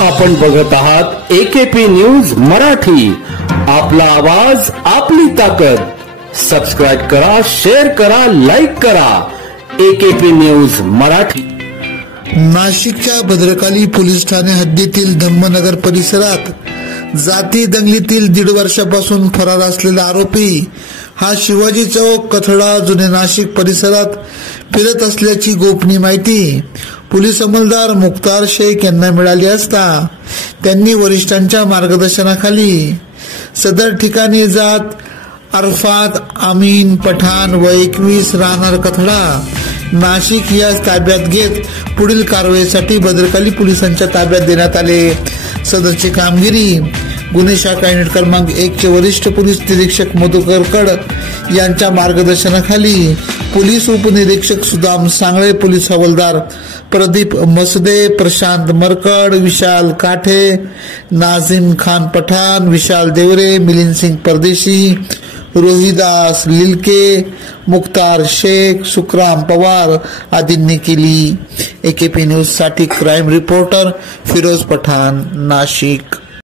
आपण बघत आहात AKP न्यूज मराठी. आपला आवाज आपली ताकद. सबस्क्राइब करा, शेअर करा, लाईक करा. AKP news Marathi. नाशिकच्या भद्रकाली पोलीस ठाणे हद्दीतील धम्मनगर परिसरात जाती दंगलीतील 1.5 वर्षापासून फरार असलेला आरोपी हा शिवाजी चौक, कथडा, जुने नाशिक परिसरात फिरत असल्याची गोपनीय माहिती पोलीस अंमलदार मुख्तार शेख यांना मिळाली असता त्यांनी वरिष्ठांच्या मार्गदर्शनाखाली सदर ठिकाणी जात अरफात अमीन पठाण व 21 राहणार कथडा नाशिक यास ताब्यात घेत पुढील कारवाईसाठी भद्रकाली पोलिसांच्या ताब्यात देण्यात आले. सदरची कामगिरी गुन्हे शाखा युनिट क्रमांक 1 चे वरिष्ठ पोलीस निरीक्षक मधुकर कड यांच्या मार्गदर्शनाखाली पोलीस उपनिरीक्षक सुदाम सांगळे, पोलीस हवालदार प्रदीप मसदे, प्रशांत मरकड, विशाल काठे, नाझीम खान पठाण, विशाल देवरे, मिलिंद सिंग परदेशी, रोहिदास लिलके, मुख्तार शेख, सुखराम पवार आदींनी केली. AKP न्यूज साठी क्राईम रिपोर्टर फिरोज पठाण, नाशिक.